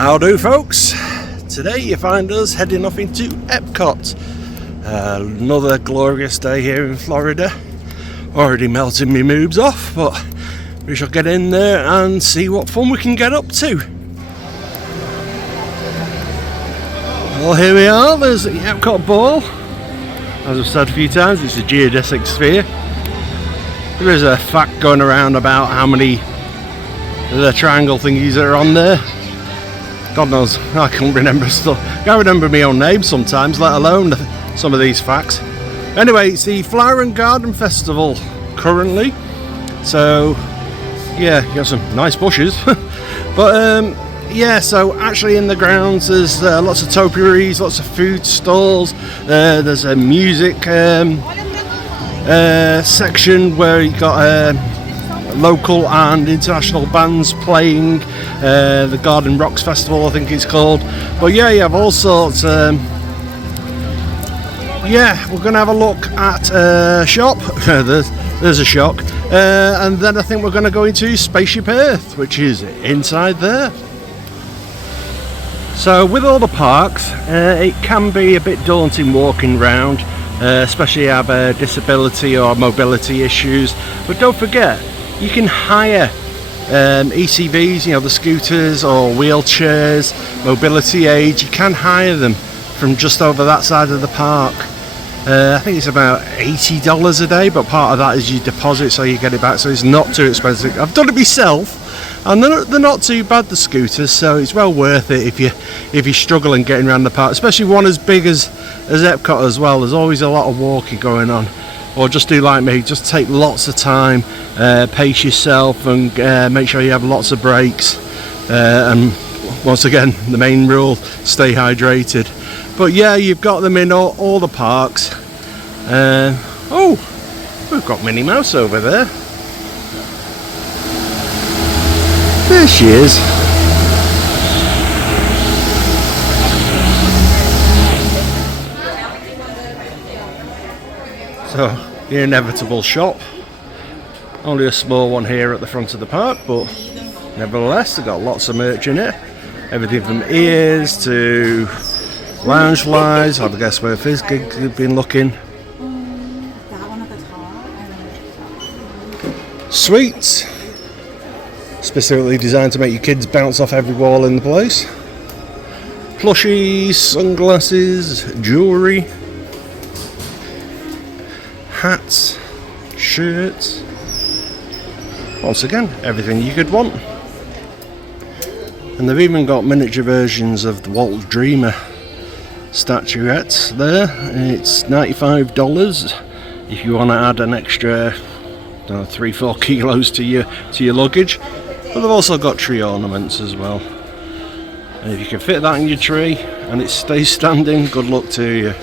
Howdo folks, today you find us heading off into Epcot. Another glorious day here in Florida. Already melting my moobs off, but we shall get in there and see what fun we can get up to. Well, here we are, there's the Epcot ball. As I've said a few times, it's a geodesic sphere. There is a fact going around about how many of the triangle thingies that are on there. God knows, I can't remember stuff. I can't remember my own name sometimes, let alone some of these facts. Anyway, it's the Flower and Garden Festival currently. So, yeah, you got some nice bushes. But, yeah, so actually in the grounds there's lots of topiaries, lots of food stalls. There's a music section where you've got local and international bands playing. The Garden Rocks Festival, I think it's called. But yeah, you have all sorts. Yeah, we're going to have a look at a shop. there's a shop. And then I think we're going to go into Spaceship Earth, which is inside there. So with all the parks, it can be a bit daunting walking around, especially if you have disability or mobility issues. But don't forget, you can hire ECVs, you know, the scooters or wheelchairs, mobility aids. You can hire them from just over that side of the park. I think it's about $80 a day, but part of that is your deposit, so you get it back, so it's not too expensive. I've done it myself, and they're not too bad, the scooters, so it's well worth it if you're struggling getting around the park, especially one as big as Epcot as well. There's always a lot of walking going on. Or just do like me, just take lots of time, pace yourself, and make sure you have lots of breaks. And once again, the main rule, stay hydrated. But yeah, you've got them in all the parks. Oh, we've got Minnie Mouse over there. There she is. So, the inevitable shop. Only a small one here at the front of the park, but nevertheless, they've got lots of merch in it. Everything from ears to lounge lights. I guess where Fizz gigs you've been looking. Sweets. Specifically designed to make your kids bounce off every wall in the place. Plushies, sunglasses, jewellery. Hats, shirts, once again, everything you could want. And they've even got miniature versions of the Walt Dreamer statuettes there. It's $95 if you want to add an extra 3-4 kilos to your luggage. But they've also got tree ornaments as well. And if you can fit that in your tree and it stays standing, good luck to you.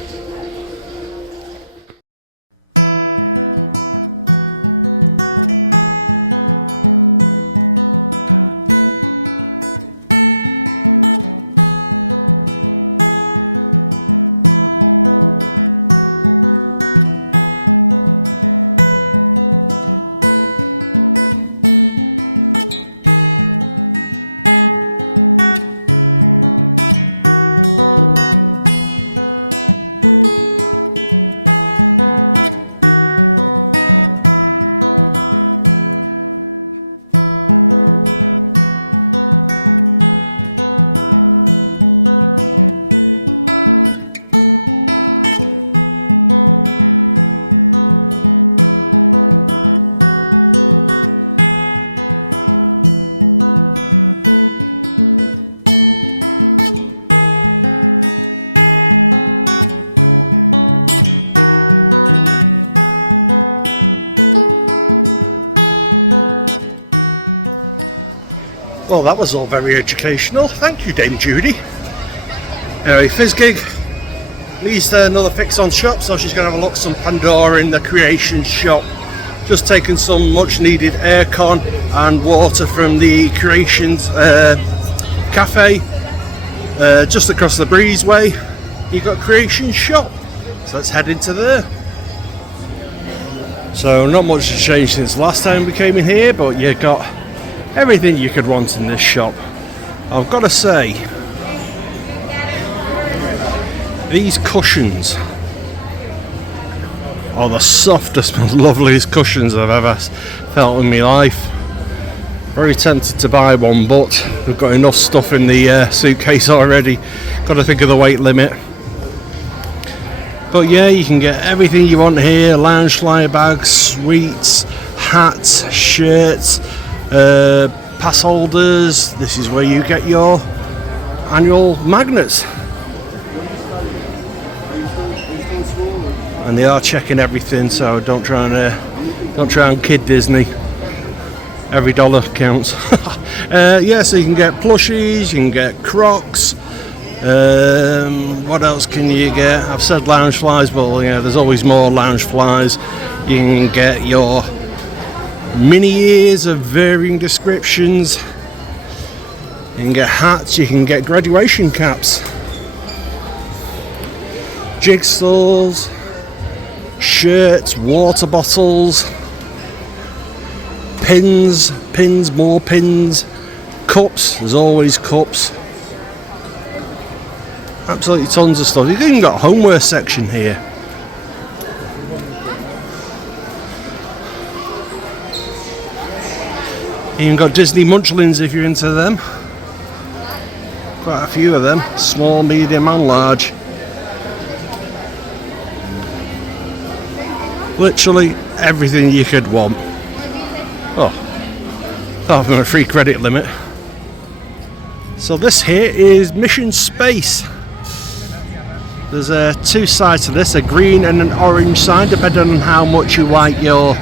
Well, that was all very educational. Thank you, Dame Judy. Anyway, Fizzgig needs another fix on shop, so she's going to have a look at some Pandora in the Creation shop. Just taking some much needed aircon and water from the Creations cafe. Just across the breezeway, you've got Creation shop. So let's head into there. So not much has changed since last time we came in here, but you got everything you could want in this shop. I've got to say, these cushions are the softest, most loveliest cushions I've ever felt in my life. Very tempted to buy one, but we've got enough stuff in the suitcase already. Got to think of the weight limit. But yeah, you can get everything you want here. Loungefly bags, sweets, hats, shirts, pass holders. This is where you get your annual magnets. And they are checking everything, so don't try and kid Disney. Every dollar counts. Yeah, so you can get plushies, you can get Crocs. What else can you get? I've said Loungeflies, but yeah, there's always more Loungeflies. You can get your mini ears of varying descriptions. You can get hats, you can get graduation caps, jigsaws, shirts, water bottles, pins, more pins, cups, there's always cups. Absolutely tons of stuff. You've even got a homeware section here. You even got Disney Munchlings if you're into them. Quite a few of them, small, medium and large. Literally everything you could want. Oh, I've got a free credit limit. So this here is Mission Space. There's two sides to this, a green and an orange side, depending on how much you like your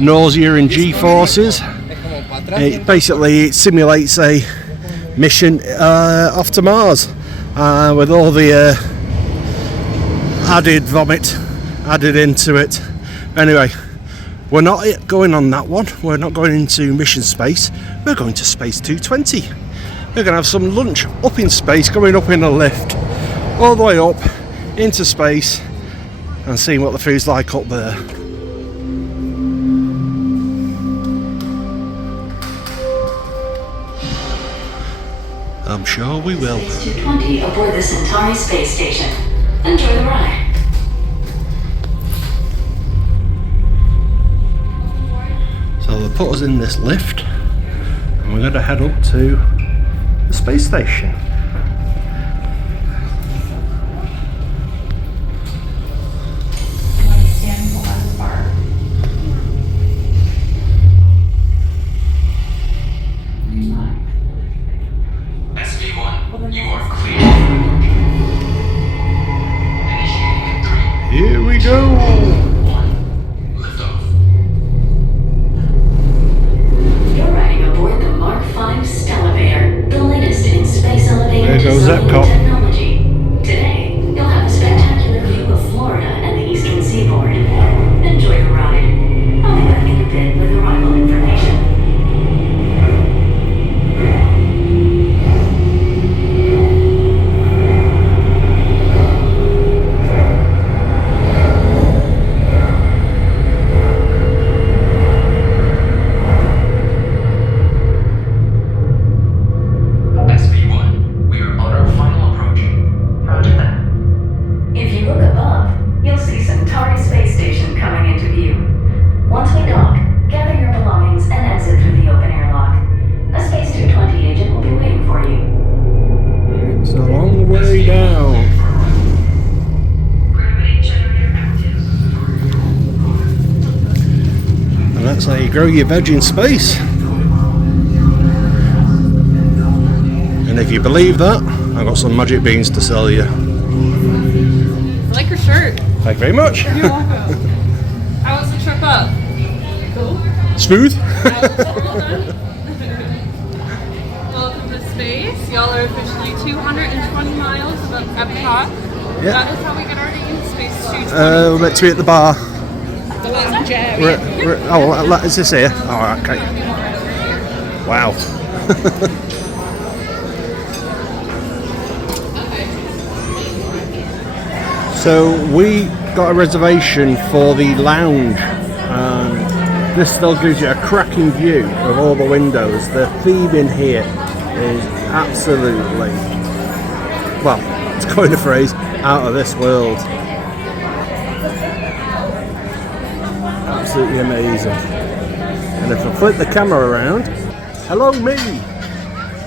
nausea and G-forces. It simulates a mission off to Mars with all the added vomit added into it. Anyway, we're not going on that one. We're not going into Mission Space. We're going to Space 220. We're going to have some lunch up in space, going up in a lift, all the way up into space, and seeing what the food's like up there. I'm sure we will. Space 220 aboard the Centauri space station. Enjoy the ride. So they'll put us in this lift, and we're going to head up to the space station. SV1, you are clear. Initiating in 3. Here we go. 1. Liftoff. You're riding aboard the Mark V Stellarator, the latest in space elevator There goes design Epcot. technology. Today, you'll have a spectacular view of Florida and the eastern seaboard. Enjoy the ride. I'll be back in a bit with arrival information. SV1, we are on our final approach. Roger that. If you look above, you'll see Centauri Space Station coming into view. Once we dock, gather your belongings and exit through the open airlock. A Space 220 agent will be waiting for you. It's a long way down. Gravity generator active. And that's how you grow your veg in space. And if you believe that, I've got some magic beans to sell you. I like your shirt. Thank you very much. You're welcome. How was the trip up? Smooth. Welcome to space. Y'all are officially 220 miles above Epcot. Yeah. That is how we get our name, Space 220. We're meant to be at the bar. Bazza. Is this here? Oh, okay. Wow. So we got a reservation for the lounge. This still gives you a cracking view of all the windows. The theme in here is absolutely, well, to coin a phrase, out of this world. Absolutely amazing. And if I flip the camera around, hello me!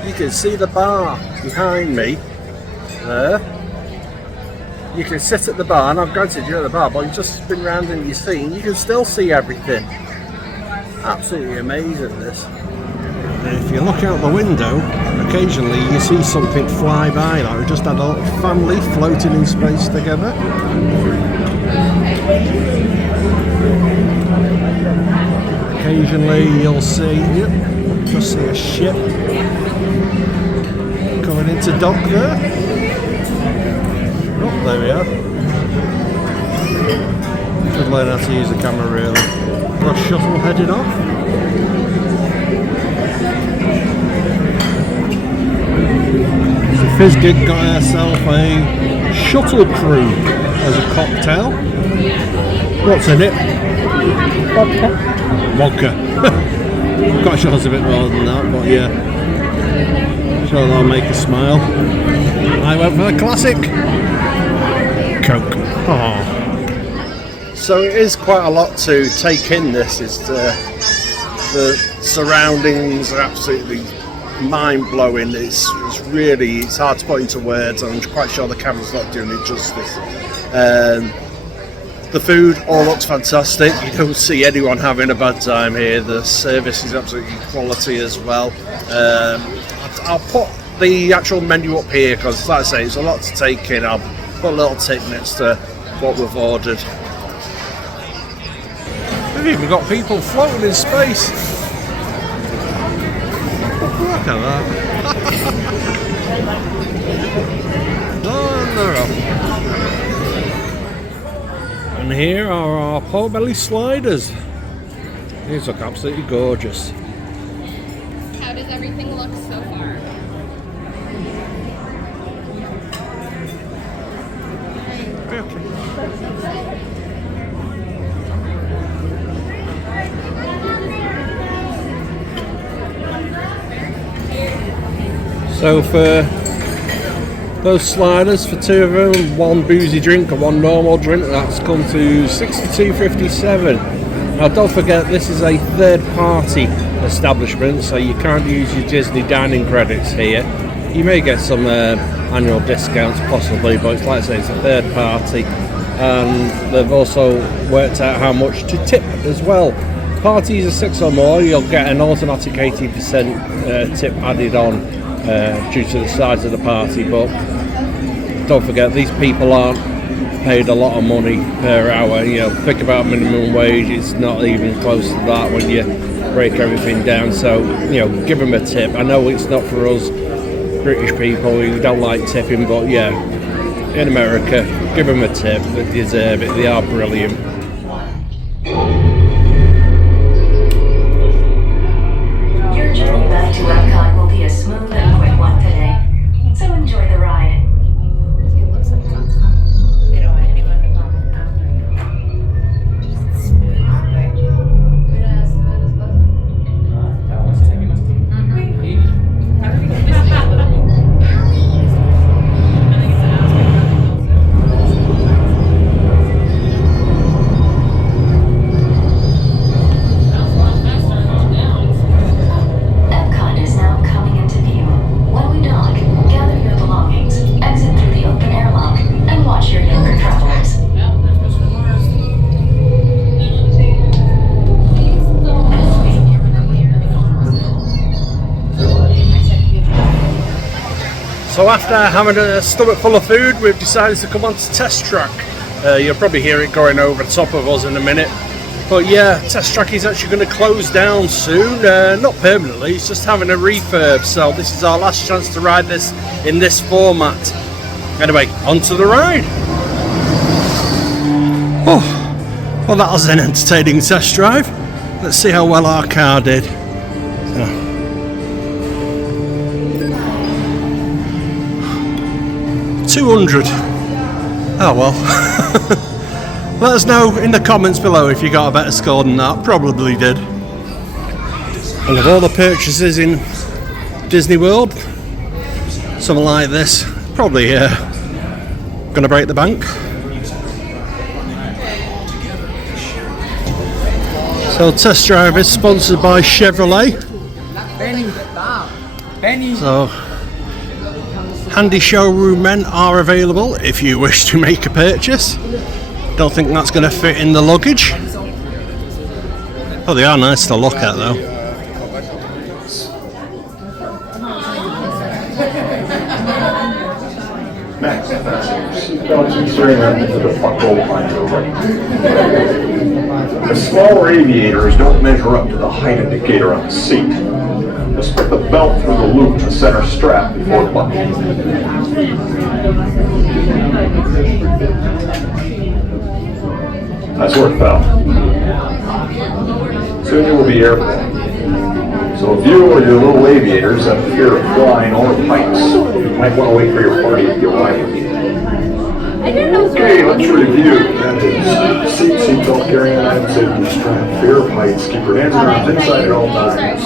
You can see the bar behind me there. You can sit at the bar, and I've granted you're at the bar, but you just spin round and you see, and you can still see everything. Absolutely amazing, this. And if you look out the window, occasionally you see something fly by, like we just had a little family floating in space together. Occasionally you'll see, just see a ship coming into dock there. Oh, there we are. Should learn how to use the camera really. Got a shuttle headed off. So Fizzgig got herself a shuttle crew as a cocktail. What's in it? Vodka. Got to show us a bit more than that, but yeah. So that'll make a smile. I went for a classic Coke. Oh. So it is quite a lot to take in. This is the surroundings are absolutely mind-blowing. It's hard to put into words. I'm quite sure the camera's not doing it justice. The food all looks fantastic. You don't see anyone having a bad time here. The service is absolutely quality as well. I'll put the actual menu up here because, like I say, it's a lot to take in. I'll put a little tip next to what we've ordered. We've even got people floating in space. Look at that. No. And here are our pork belly sliders. These look absolutely gorgeous. How does everything look so far? So for those sliders, for two of them, one boozy drink and one normal drink, that's come to $62.57. Now don't forget, this is a third-party establishment, so you can't use your Disney dining credits here. You may get some annual discounts possibly, but it's like I say, it's a third party, and they've also worked out how much to tip as well. Parties of 6 or more, you'll get an automatic 80% tip added on due to the size of the party, but don't forget, these people aren't paid a lot of money per hour. You know, think about minimum wage, it's not even close to that when you break everything down. So, you know, give them a tip. I know it's not for us British people who don't like tipping, but yeah, in America, give them a tip. They deserve it. They are brilliant. Your journey back to Epcot will be a smooth and quick one today, so enjoy the ride. So after having a stomach full of food, we've decided to come on to Test Track. You'll probably hear it going over the top of us in a minute. But yeah, Test Track is actually going to close down soon. Not permanently, it's just having a refurb. So this is our last chance to ride this in this format. Anyway, on to the ride. Oh, well that was an entertaining test drive. Let's see how well our car did. Oh. 200. Oh well. Let us know in the comments below if you got a better score than that. Probably did. And of all the purchases in Disney World, something like this, probably gonna break the bank. So test drive is sponsored by Chevrolet. So handy showroom men are available if you wish to make a purchase. Don't think that's going to fit in the luggage. Oh, they are nice to look at though. Next, seatbelts inserting them into the buckle on your right. The small radiators don't measure up to the height indicator on the seat. Just put the belt through the loop in the center strap before buckling. Nice work, pal. Soon you will be airborne. So if you or your little aviators have fear of flying or of heights, you might want to wait for your party at the arrival. Okay, let's review. That is seatbelt carrying items, safety strap, fear of heights, keep your hands and arms inside at all times.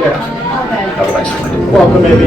Yeah. Have a nice one. Welcome, baby.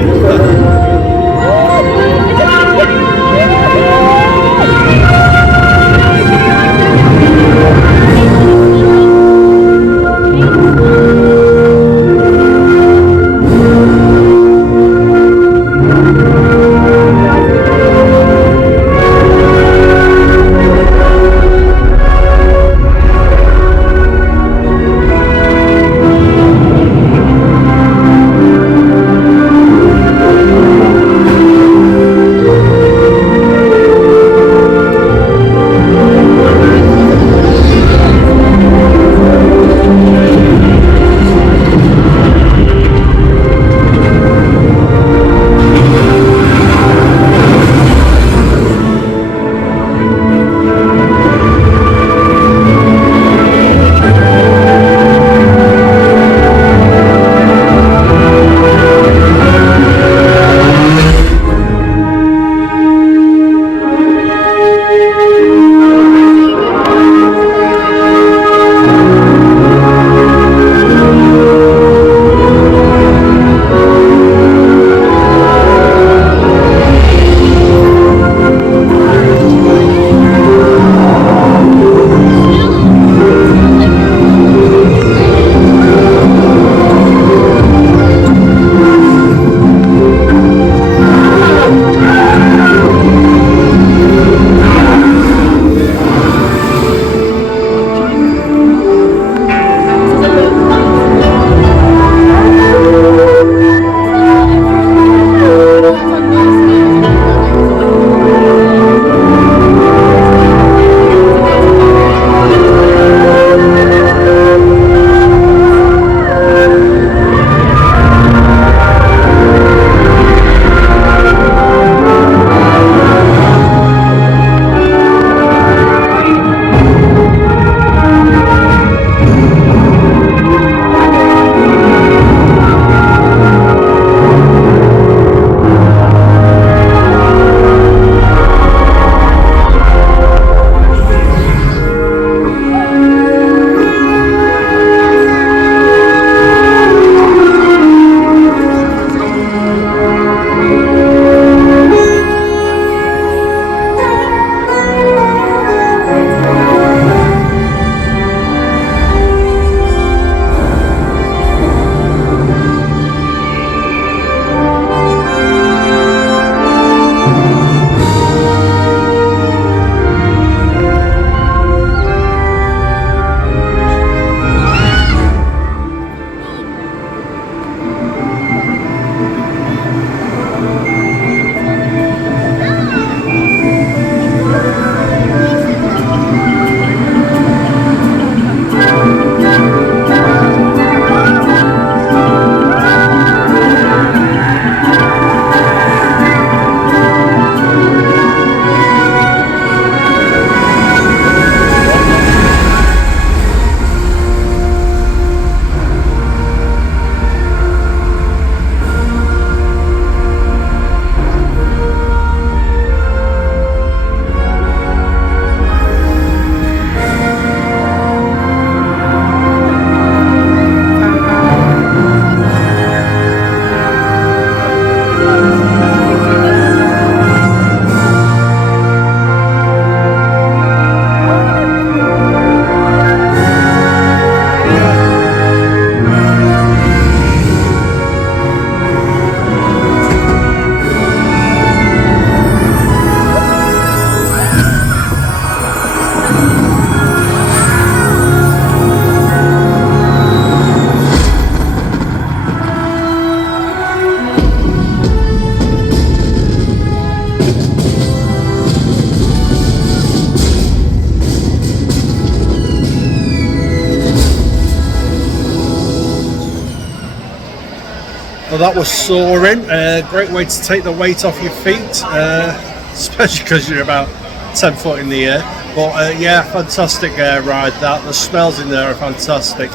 Well, that was soaring. Great way to take the weight off your feet, especially because you're about 10 foot in the air. But yeah, fantastic ride that. The smells in there are fantastic.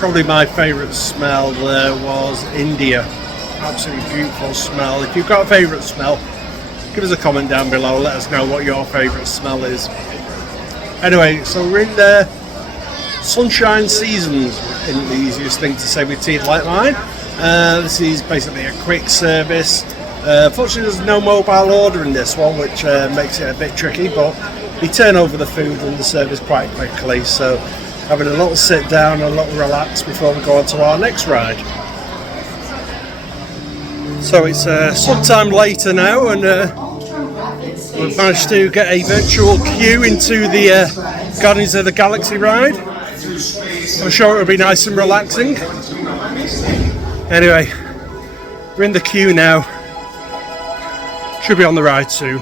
Probably my favourite smell there was India. Absolutely beautiful smell. If you've got a favourite smell, give us a comment down below. Let us know what your favourite smell is. Anyway, so we're in there. Sunshine season isn't the easiest thing to say with teeth like mine. This is basically a quick service. Fortunately, there's no mobile order in this one, which makes it a bit tricky, but we turn over the food and the service quite quickly. So having a little sit down and a little relax before we go on to our next ride. So it's sometime later now, and we've managed to get a virtual queue into the Guardians of the Galaxy ride. I'm sure it'll be nice and relaxing. Anyway, we're in the queue now. Should be on the ride soon.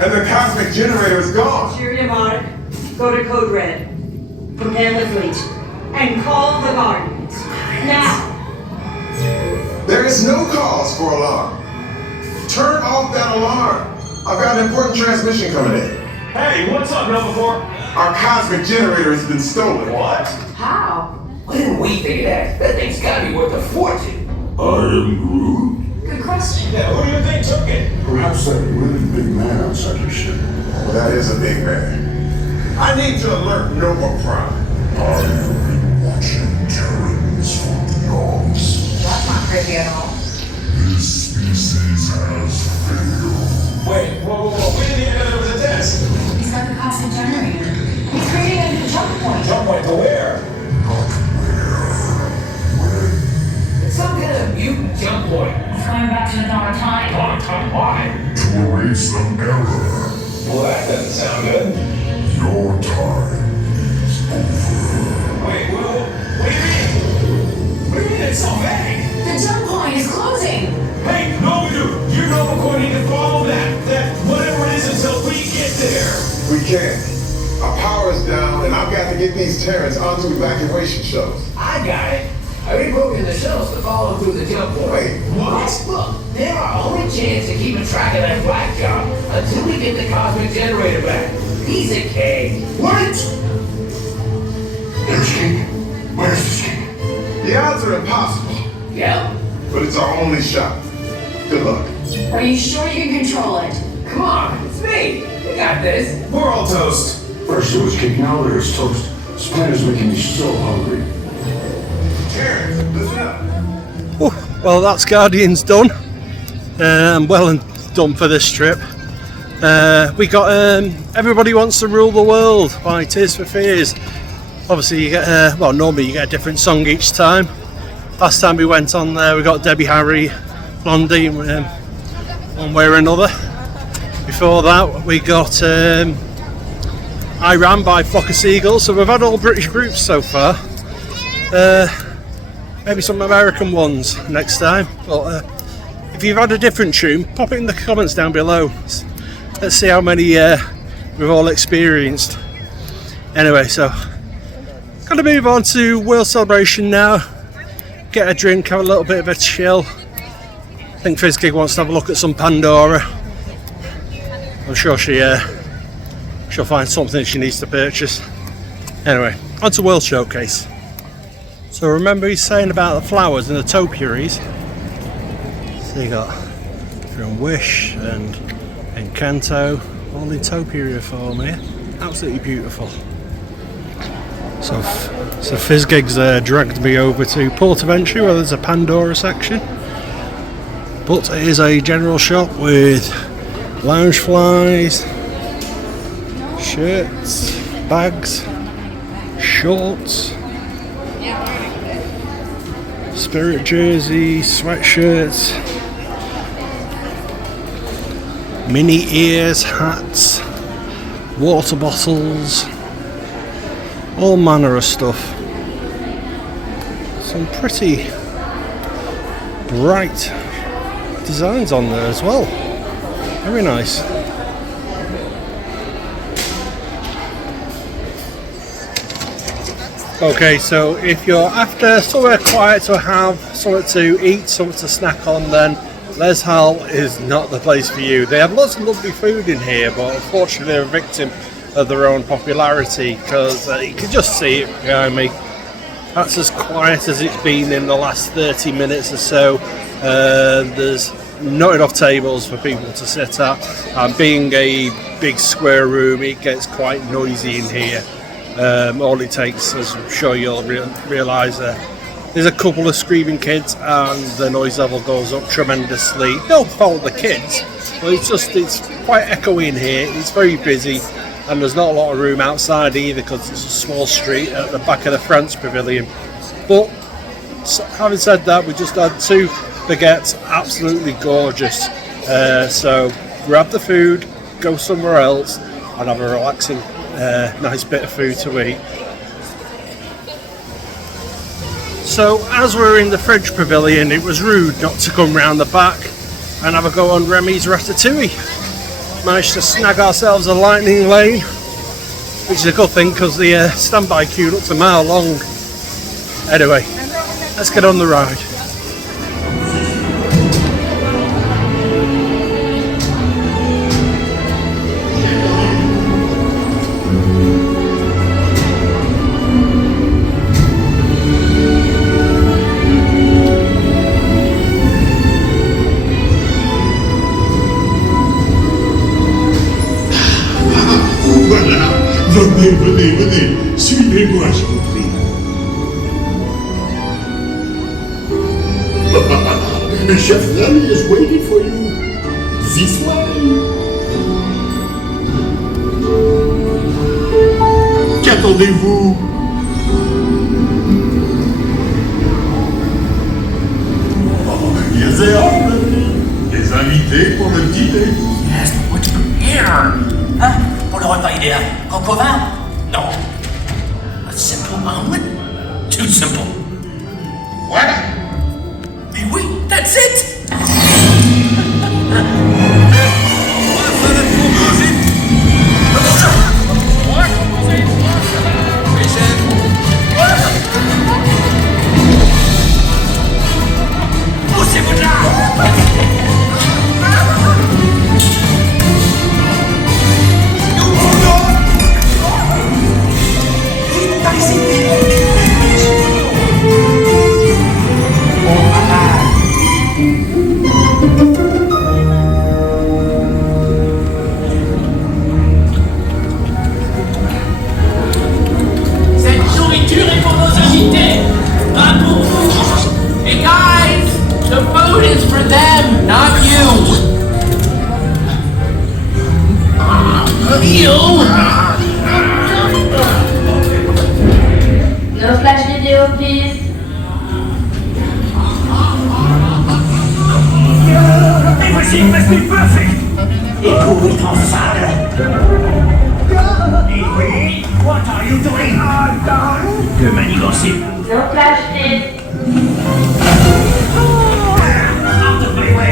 And the cosmic generator is gone. Cheerio, Monarch. Go to Code Red. Prepare the fleet. And call the Guardians. Now! There is no cause for alarm. Turn off that alarm. I've got an important transmission coming in. Hey, what's up, Number 4? Our cosmic generator has been stolen. What? How? Why didn't we figure that? That thing's gotta be worth a fortune. I am Groot. Good question. Yeah, who do you think took it? Perhaps that really big man outside your ship. Oh, that is a big man. I need to alert Nova Prime. I've been watching Terrans for dogs. That's not creepy at all. This species has failed. Wait, whoa. We didn't even know there was a test. He's got the cosmic generator. He's creating a new jump point. Jump point to where? It's some kind of mutant jump point. He's going back to the dawn of time. Dawn of time, why? To erase an error. Well, that doesn't sound good. Your time is over. Wait, what do you mean? What do you mean it's so vague? The jump point is closing. Hey, no, we do. You know we're going to need to follow that whatever it is until we get there. We can't. Our power is down, and I've got to get these Terrans onto evacuation shuttles. I got it. I reprogramed the shuttles to follow through the jump point. Wait, What? Look, they're our only chance of keeping track of that black job until we get the cosmic generator back. Piece of cake. wait! There's King. Where's the King? The odds are impossible, Yep. but it's our only shot. Good luck. Are you sure you can control it? Come on, it's me. We got this. We're all toast. First it was cake, now there's toast. This plan is making me so hungry. Terrans, listen up. Oh, well, that's Guardians done. Well and done for this trip. We got Everybody Wants to Rule the World by Tears for Fears. Obviously, you get well, normally you get a different song each time. Last time we went on there, we got Debbie Harry, Blondie, one way or another. Before that, we got I Ran by Flock of Seagulls. So we've had all British groups so far. Maybe some American ones next time. But if you've had a different tune, pop it in the comments down below. Let's see how many we've all experienced. Anyway, so gonna move on to World Celebration now. Get a drink, have a little bit of a chill. I think Fizzgig wants to have a look at some Pandora. I'm sure she'll find something she needs to purchase. Anyway, on to World Showcase. So remember he's saying about the flowers and the topiaries. So you got from Wish and Encanto, all in topiary form here. Absolutely beautiful. So Fizzgig's dragged me over to Port of Entry where there's a Pandora section. But it is a general shop with lounge flies, shirts, bags, shorts, Spirit jerseys, sweatshirts, mini ears, hats, water bottles, all manner of stuff. Some pretty bright designs on there as well. Very nice. Okay, so if you're after somewhere quiet to have, something to eat, something to snack on, then Les Hal is not the place for you. They have lots of lovely food in here, but unfortunately they're a victim of their own popularity, because you can just see it behind me. That's as quiet as it's been in the last 30 minutes or so. There's not enough tables for people to sit at, and being a big square room, it gets quite noisy in here. All it takes, as I'm sure you'll realise, there's a couple of screaming kids and the noise level goes up tremendously. Don't fault the kids, but it's quite echoey in here. It's very busy, and there's not a lot of room outside either, because it's a small street at the back of the France Pavilion. But having said that, we just had 2 baguettes, absolutely gorgeous. So grab the food, go somewhere else, and have a relaxing, nice bit of food to eat. So as we're in the French Pavilion, it was rude not to come round the back and have a go on Remy's Ratatouille. Managed to snag ourselves a lightning lane, which is a good thing because the standby queue looks a mile long. Anyway, let's get on the ride. Venez, suivez-moi, je vous prie. Chef Remy is waiting for you. This way. Qu'attendez-vous? Yes, des invités pour le dîner. Yes, what to prepare? Hein? Pour le repas idéal, coq au vin? No. A simple omelet? Too simple. What? Mais oui, that's it! No flash video, please. Everything must be perfect. Echo est en salle. Et oui, what are you doing? Que manigancez-vous? No flash, please. Out of my way.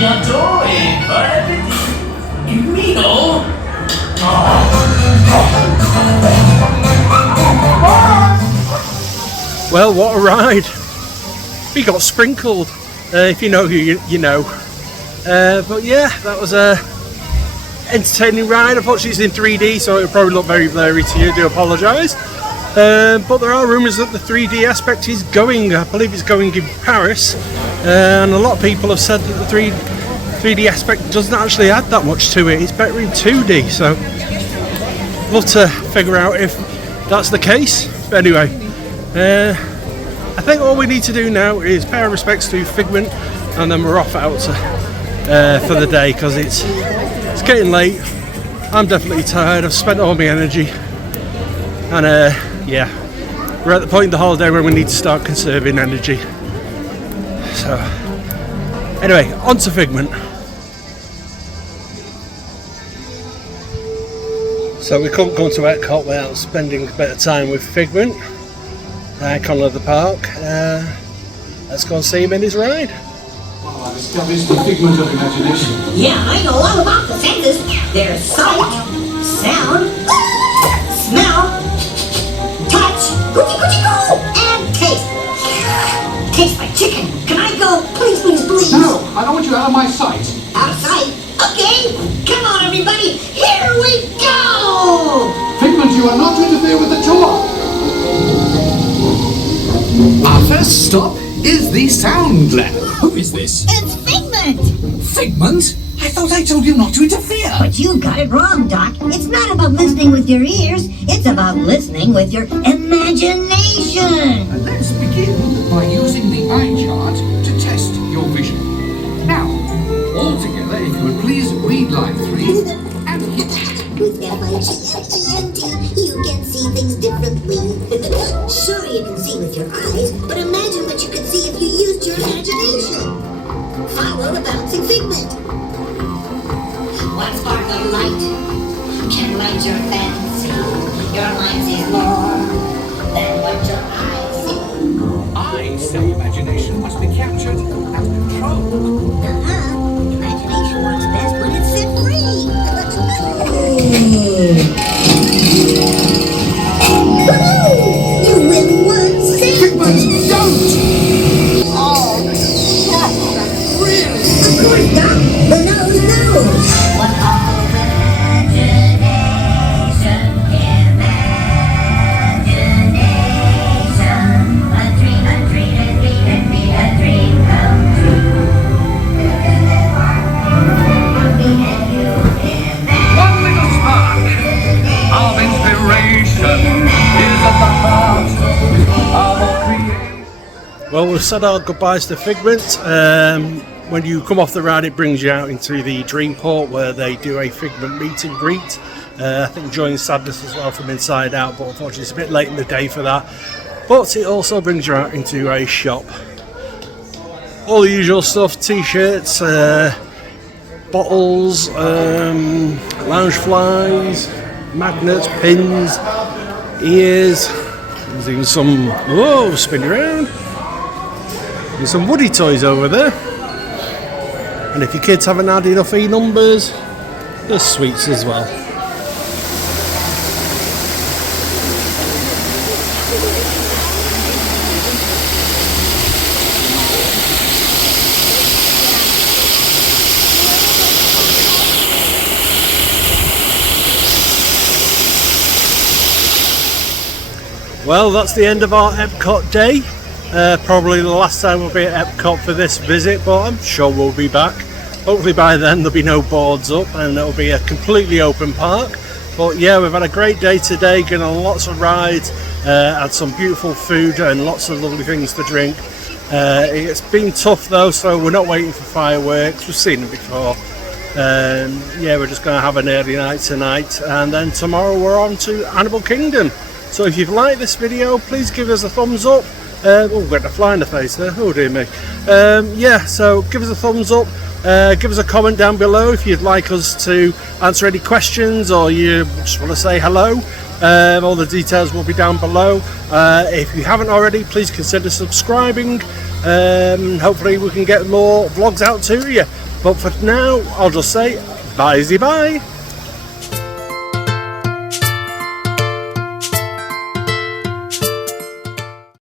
bientôt et bon appétit. Mino! Oh. Well, what a ride! We got sprinkled. If you know, you know. But yeah, that was a entertaining ride. Unfortunately, it's in 3D, so it'll probably look very blurry to you. I do apologise. But there are rumours that the 3D aspect is going. I believe it's going in Paris, and a lot of people have said that the 3D aspect doesn't actually add that much to it. It's better in 2D. So we'll have to figure out if that's the case. But anyway. I think all we need to do now is pay our respects to Figment, and then we're off out for the day, because it's getting late. I'm definitely tired. I've spent all my energy, and yeah, we're at the point in the holiday where we need to start conserving energy. So anyway, on to Figment. So we couldn't go to Epcot without spending a bit of time with Figment. Icon of the park. Let's go and see him in his ride. Well, I discovered the figment of imagination. Yeah, I know all about the senses. There's sight, sound, smell, touch, goochie-goochie-goo, and taste. Tastes like chicken. Can I go? Please, please, please. No, I don't want you out of my sight. Out of sight? Okay. Come on, everybody. Here we go. Figment, you are not to interfere with the tour. Our first stop is the Sound Lab. Who is this? It's Figment! Figment? I thought I told you not to interfere. But you got it wrong, Doc. It's not about listening with your ears. It's about listening with your imagination. Let's begin by using the eye chart to test your vision. Now, all together, if you would please read line 3 and hit. With F-I-G-M-E-N-T, you can see things differently. Sure, you can see with your eyes, but imagine what you could see if you used your imagination. Follow the bouncing figment. One spark of light can light your fancy. Your mind sees more than what your eyes see. I say imagination must be captured and controlled. Imagination works best when it's set free. You win 1 cent! Don't! Oh, yes, really? Of course, Doc. The nose knows. What all imagination, a dream come true. One little spark of inspiration is at the heart of all creation. Well, we've said our goodbyes to Figment. When you come off the ride, it brings you out into the Dreamport, where they do a Figment meet and greet. I think Joy and Sadness as well from Inside Out, but unfortunately it's a bit late in the day for that. But it also brings you out into a shop. All the usual stuff, t-shirts, bottles, lounge flies, magnets, pins, ears. There's even some, whoa, spin around. There's some Woody toys over there. And if your kids haven't had enough E-numbers, there's sweets as well. Well, that's the end of our Epcot day. Probably the last time we'll be at Epcot for this visit, but I'm sure we'll be back. Hopefully by then there'll be no boards up and it'll be a completely open park. But yeah, we've had a great day today, getting on lots of rides, had some beautiful food and lots of lovely things to drink. It's been tough though, so we're not waiting for fireworks, we've seen it before. Yeah, we're just going to have an early night tonight, and then tomorrow we're on to Animal Kingdom. So if you've liked this video, please give us a thumbs up. Oh, we've got a fly in the face there, oh dear me. Yeah, so give us a thumbs up, give us a comment down below if you'd like us to answer any questions, or you just want to say hello. All the details will be down below. If you haven't already, please consider subscribing. Hopefully we can get more vlogs out to you. But for now, I'll just say bye-zy-bye.